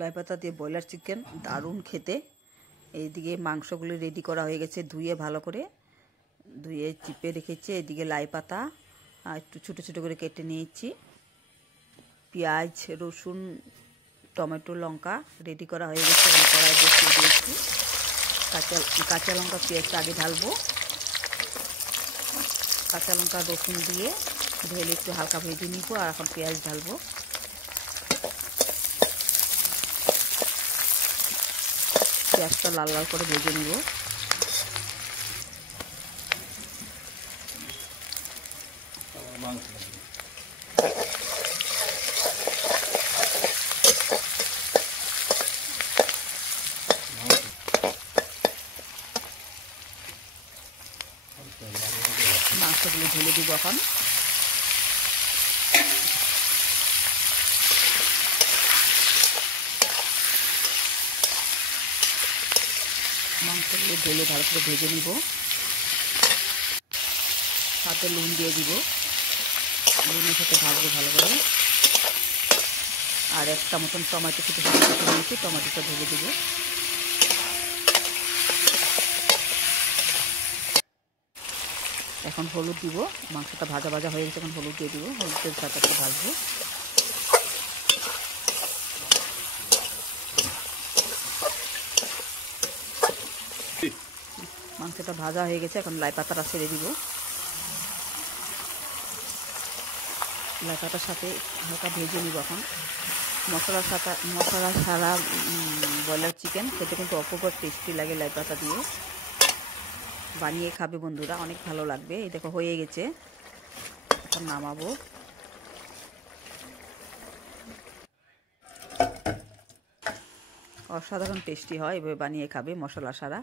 লাই পাতা দিয়ে broiler chicken দারুণ খেতে। এইদিকে মাংসগুলি রেডি করা হয়ে গেছে, ধুয়ে ভালো করে ধুয়ে চিপে রেখেছি। এদিকে লাই পাতা আর একটু ছোটো ছোটো করে কেটে নিয়েছি। পেঁয়াজ, রসুন, টমেটো, লঙ্কা রেডি করা হয়ে গেছে। কড়াই বসিয়ে দিয়েছি। কাঁচা লঙ্কা পেঁয়াজটা আগে ঢালবো। কাঁচা লঙ্কা রসুন দিয়ে ঢেলে একটু হালকা ভেজে নিব। আর এখন পেঁয়াজ ঢালবো। পেঁয়াজটা লাল লাল করে ভেজে নিব। মাংসগুলো ঢেলে দিব এখন। মাংসগুলো ঢেলে ভালো করে ভেজে নিব। সাথে নুন দিয়ে দিব। নুনের সাথে ভাজবো ভালো করে। আর একটা মতন টমেটো ছোটো ছোটো কেটে নিয়েছি, টমেটোটা ঢেলে দিব। এখন হলুদ দিব। মাংসটা ভাজা ভাজা হয়ে গেছে, এখন হলুদ দিয়ে দিব। হলুদের সাথে একটু ভাজবো। মাংসটা ভাজা হয়ে গেছে, এখন লাই পাতাটা ছেড়ে দিব। লাই পাতার সাথে হালকা ভেজে নিব। এখন মশলা ছাড়া ব্রয়লার চিকেন খেতে কিন্তু অপূর্ব টেস্টি লাগে। লাই পাতা দিয়ে বানিয়ে খাবে বন্ধুরা, অনেক ভালো লাগবে। এই দেখো হয়ে গেছে, এখন নামাবো। অসাধারণ টেস্টি হয়, এভাবে বানিয়ে খাবে মশলা ছাড়া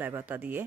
লাই পাতা দিয়ে।